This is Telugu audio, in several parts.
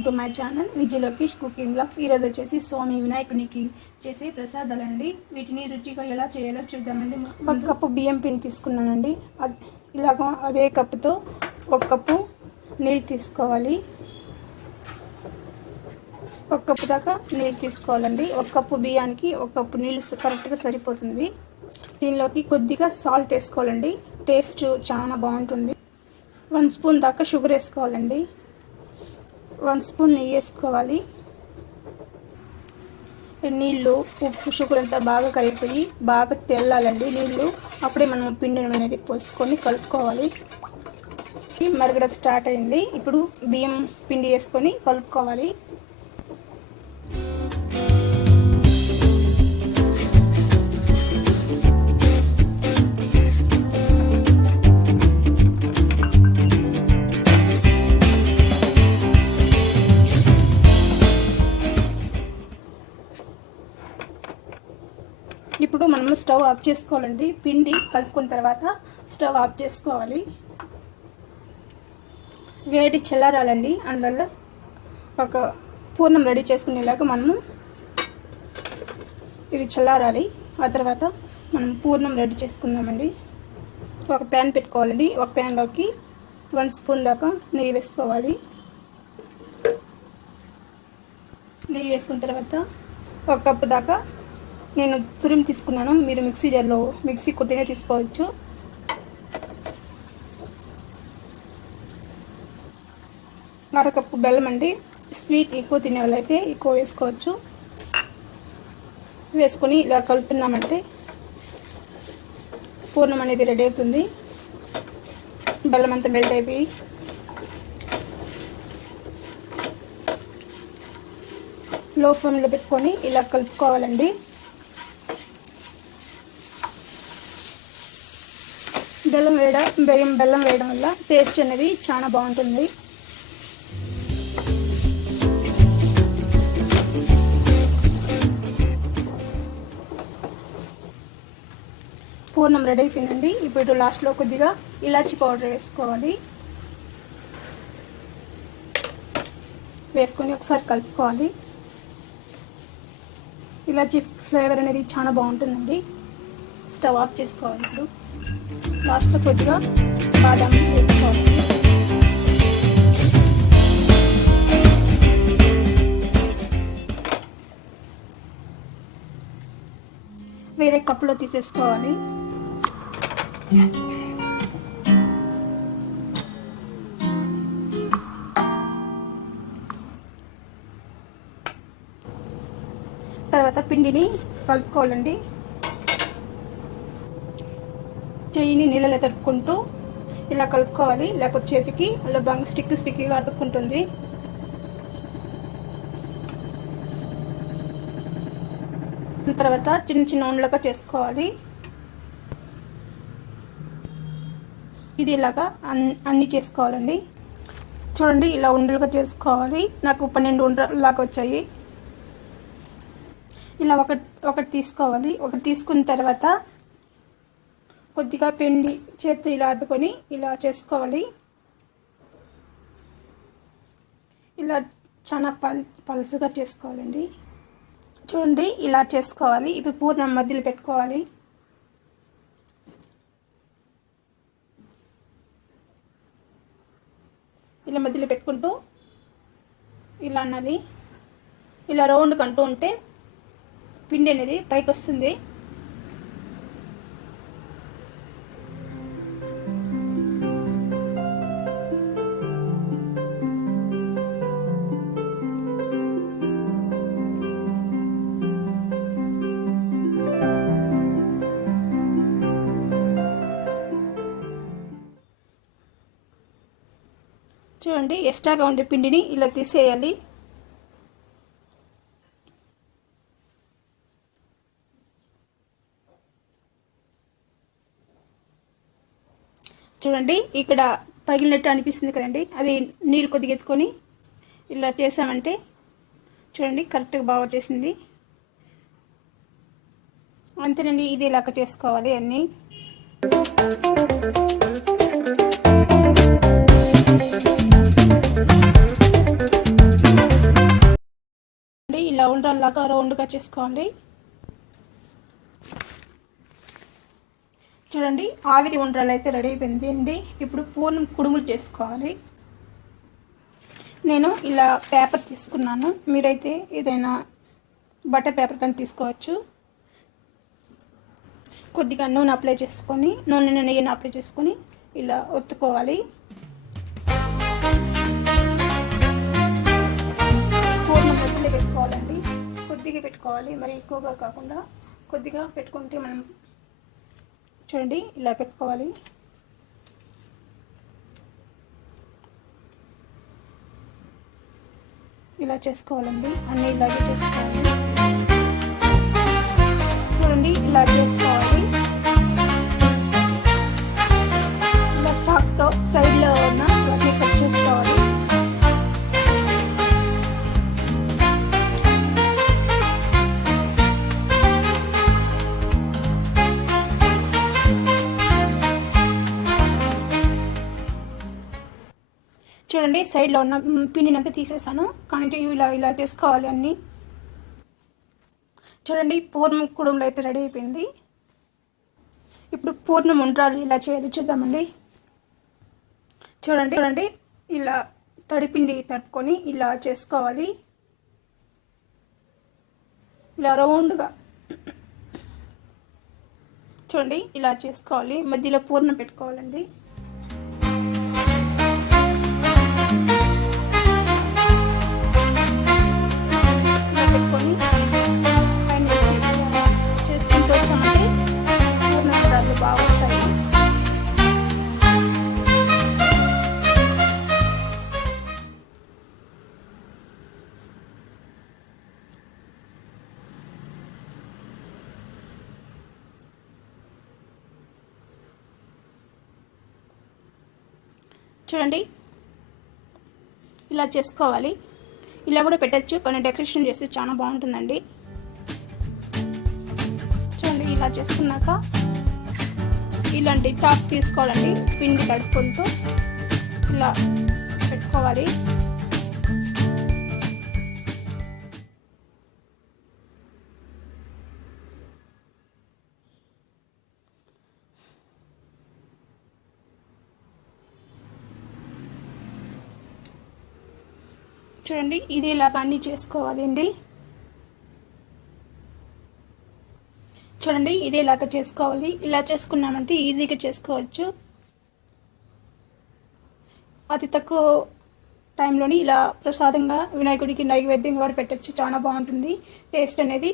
Welcome to my channel Vijay Lokesh cooking blogs. ఈరోజు వచ్చేసి స్వామి వినాయకునికి చేసే ప్రసాదాలండి. వీటిని రుచిగా ఎలా చేయాలో చూద్దామండి. ఒక కప్పు బియ్యం పిండి తీసుకున్నానండి. ఇలాగ అదే కప్పుతో ఒక కప్పు నీళ్ళు తీసుకోవాలి. ఒక కప్పు దాకా నీళ్ళు తీసుకోవాలండి. ఒక కప్పు బియ్యానికి ఒక కప్పు నీళ్ళు కరెక్ట్గా సరిపోతుంది. దీనిలోకి కొద్దిగా సాల్ట్ వేసుకోవాలండి. టేస్ట్ చాలా బాగుంటుంది. వన్ స్పూన్ దాకా షుగర్ వేసుకోవాలండి. వన్ స్పూన్ నెయ్యి వేసుకోవాలి. నీళ్ళు ఉప్పు షుగర్ అంతా బాగా కలిపి బాగా తెల్లాలండి. నీళ్ళు అప్పుడే మనం పిండి అనేది పోసుకొని కలుపుకోవాలి. మరగడం స్టార్ట్ అయింది. ఇప్పుడు బియ్యం పిండి వేసుకొని కలుపుకోవాలి. స్టవ్ ఆఫ్ చేసుకోవాలండి. పిండి కలుపుకున్న తర్వాత స్టవ్ ఆఫ్ చేసుకోవాలి. వేడి చల్లారాలండి. అందువల్ల ఒక పూర్ణం రెడీ చేసుకునేలాగా మనము ఇది చల్లారాలి. ఆ తర్వాత మనం పూర్ణం రెడీ చేసుకుందామండి. ఒక ప్యాన్ పెట్టుకోవాలండి. ఒక ప్యాన్లోకి వన్ స్పూన్ దాకా నెయ్యి వేసుకోవాలి. నెయ్యి వేసుకున్న తర్వాత ఒక కప్పు దాకా నేను తురిమి తీసుకున్నాను. మీరు మిక్సీ జార్లో మిక్సీ కొట్టినే తీసుకోవచ్చు. అరకప్పు బెల్లం అండి. స్వీట్ ఎక్కువ తినే వాళ్ళైతే ఎక్కువ వేసుకోవచ్చు. వేసుకొని ఇలా కలుపుతున్నామంటే పూర్ణం అనేది రెడీ అవుతుంది. బెల్లం అంతా మెల్ట్ అయిపోయి లో ఫ్లేమ్లో పెట్టుకొని ఇలా కలుపుకోవాలండి. బెల్లం వేయడం బెల్లం బెల్లం వేయడం వల్ల టేస్ట్ అనేది చాలా బాగుంటుంది. పూర్ణం రెడీ అయిపోయిందండి. ఇప్పుడు లాస్ట్లో కొద్దిగా ఇలాచి పౌడర్ వేసుకోవాలి. వేసుకొని ఒకసారి కలుపుకోవాలి. ఇలాచి ఫ్లేవర్ అనేది చాలా బాగుంటుందండి. స్టవ్ ఆఫ్ చేసుకోవాలి ఇప్పుడు. లాస్ట్లో కొద్దిగా బాదాం వేసుకోవాలి. వేరే కప్పులో తీసేసుకోవాలి. తర్వాత పిండిని కలుపుకోవాలండి. చెయ్యిని నీళ్ళలో తడుపుకుంటూ ఇలా కలుపుకోవాలి. లేకపోతే చేతికి అలా బాగా స్టిక్ స్టిక్గా అతుక్కుంటుంది తర్వాత చిన్న చిన్న ఉండలుగా చేసుకోవాలి. ఇది ఇలాగా అన్ని అన్నీ చేసుకోవాలండి. చూడండి ఇలా ఉండలుగా చేసుకోవాలి. నాకు పన్నెండు ఉండలాగా వచ్చాయి. ఇలా ఒకటి ఒకటి తీసుకోవాలి. ఒకటి తీసుకున్న తర్వాత కొద్దిగా పిండి చేత్తో ఇలా అద్దుకొని ఇలా చేసుకోవాలి. ఇలా చాలా పల్ పలుసుగా చేసుకోవాలండి. చూడండి ఇలా చేసుకోవాలి. ఇప్పుడు పూర్ణం మధ్యలో పెట్టుకోవాలి. ఇలా మధ్యలో పెట్టుకుంటూ ఇలా అన్నది ఇలా రౌండ్ కంటూ ఉంటే పిండి అనేది పైకి వస్తుంది. చూడండి ఎక్స్ట్రాగా ఉండే పిండిని ఇలా తీసేయాలి. చూడండి ఇక్కడ పగిలినట్టు అనిపిస్తుంది కదండి. అది నీళ్ళు కొద్దిగా ఎత్తుకొని ఇలా చేసామంటే చూడండి కరెక్ట్గా బాగా వచ్చేసింది. అంతేనండి ఇది ఇలాగ చేసుకోవాలి అన్నీ. ఇలా ఉండలాగా రౌండ్గా చేసుకోవాలి. చూడండి ఆవిరి ఉండ్రాలు అయితే రెడీ అయిపోయింది. అండి ఇప్పుడు పూర్ణం కుడుములు చేసుకోవాలి. నేను ఇలా పేపర్ తీసుకున్నాను. మీరైతే ఏదైనా బటర్ పేపర్ కానీ తీసుకోవచ్చు. కొద్దిగా నూనె అప్లై చేసుకొని నూనె నూనె అప్లై చేసుకొని ఇలా ఒత్తుకోవాలి. కొద్దిగా పెట్టుకోవాలి. మరి ఎక్కువగా కాకుండా కొద్దిగా పెట్టుకుంటే మనం చూడండి ఇలా పెట్టుకోవాలి. ఇలా చేసుకోవాలండి. అన్నీ ఇలాగే చేసుకోవాలి. చూడండి ఇలా చేసుకోవాలి. చూడండి సైడ్లో ఉన్న పిండిని అంతా తీసేసాను. కానీ ఇలా ఇలా చేసుకోవాలి అన్నీ. చూడండి పూర్ణం కుడుములు అయితే రెడీ అయిపోయింది. ఇప్పుడు పూర్ణం ఉండ్రాలు ఇలా చేయాలి చూద్దామండి. చూడండి చూడండి ఇలా తడిపిండి తట్టుకొని ఇలా చేసుకోవాలి. ఇలా రౌండ్గా. చూడండి ఇలా చేసుకోవాలి. మధ్యలో పూర్ణం పెట్టుకోవాలండి. ఇలా పైన చేసుకుంటూ వచ్చామంటే పూర్ణాలు బాగా వస్తాయి చూడండి. ఇలా చేసుకోవాలి. ఇలా కూడా పెట్టచ్చు. కొన్ని డెకరేషన్ చేస్తే చాలా బాగుంటుందండి. చూడండి ఇలా చేసుకున్నాక ఇలాంటి చాక్ తీసుకోవాలండి. పిండి తడుపుకుంటూ ఇలా పెట్టుకోవాలి. చూడండి ఇది ఇలాగ అన్నీ చేసుకోవాలి అండి. చూడండి ఇది ఇలాగ చేసుకోవాలి. ఇలా చేసుకున్నామంటే ఈజీగా చేసుకోవచ్చు. అతి తక్కువ టైంలోని ఇలా ప్రసాదంగా వినాయకుడికి నైవేద్యంగా కూడా పెట్టచ్చు. చాలా బాగుంటుంది. టేస్ట్ అనేది.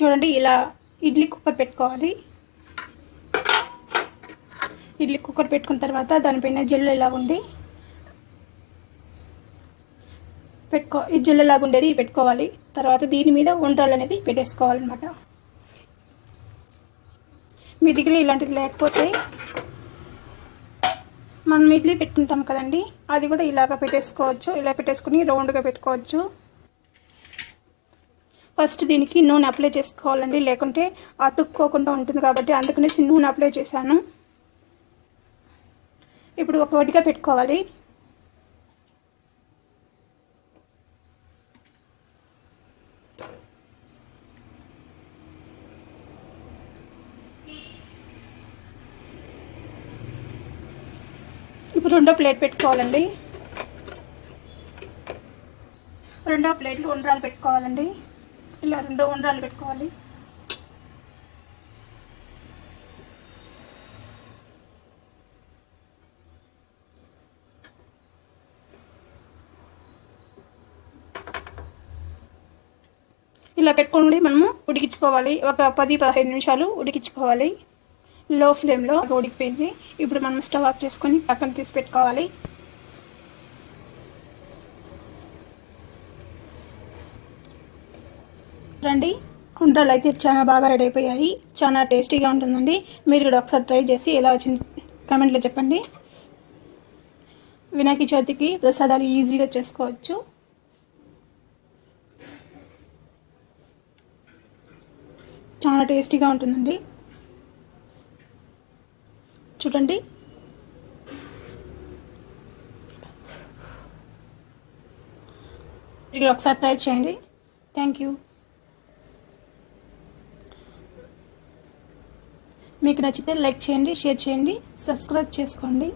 చూడండి ఇలా ఇడ్లీ కుక్కర్ పెట్టుకోవాలి. ఇడ్లీ కుక్కర్ పెట్టుకున్న తర్వాత దానిపైన జల్లు ఇలా ఉండి పెట్టుకో ఈ జల్లెలాగా ఉండేది పెట్టుకోవాలి. తర్వాత దీని మీద ఉండ్రాలు అనేది పెట్టేసుకోవాలన్నమాట. మీ దగ్గర ఇలాంటిది లేకపోతే మనం ఇడ్లీ పెట్టుకుంటాం కదండి. అది కూడా ఇలాగ పెట్టేసుకోవచ్చు. ఇలా పెట్టేసుకుని రౌండ్గా పెట్టుకోవచ్చు. ఫస్ట్ దీనికి నూనె అప్లై చేసుకోవాలండి. లేకుంటే అతుక్కోకుండా ఉంటుంది కాబట్టి అందుకనేసి నూనె అప్లై చేశాను. ఇప్పుడు ఒక వడిగా పెట్టుకోవాలి. ఇప్పుడు రెండో ప్లేట్ పెట్టుకోవాలండి. రెండో ప్లేట్లు ఉండ్రాలు పెట్టుకోవాలండి. ఇలా రెండో ఉండ్రాలు పెట్టుకోవాలి. ఇలా పెట్టుకోండి మనము ఉడికించుకోవాలి. ఒక పది పదహైదు నిమిషాలు ఉడికించుకోవాలి. లో ఫ్లేమ్లో ఉడికిపోయింది ఇప్పుడు మనం స్టవ్ ఆఫ్ చేసుకొని పక్కన తీసి పెట్టుకోవాలి. రండి. కుండలు అయితే చాలా బాగా రెడీ అయిపోయాయి. చాలా టేస్టీగా ఉంటుందండి. మీరు కూడా ఒకసారి ట్రై చేసి ఎలా వచ్చింది కామెంట్లో చెప్పండి. వినాయక చవితికి ప్రసాదాలు ఈజీగా చేసుకోవచ్చు. చాలా టేస్టీగా ఉంటుందండి. చూడండి. ఇది ఒకసారి ట్రై చేయండి. థ్యాంక్ యూ మీకు నచ్చితే లైక్ చేయండి షేర్ చేయండి సబ్స్క్రైబ్ చేసుకోండి.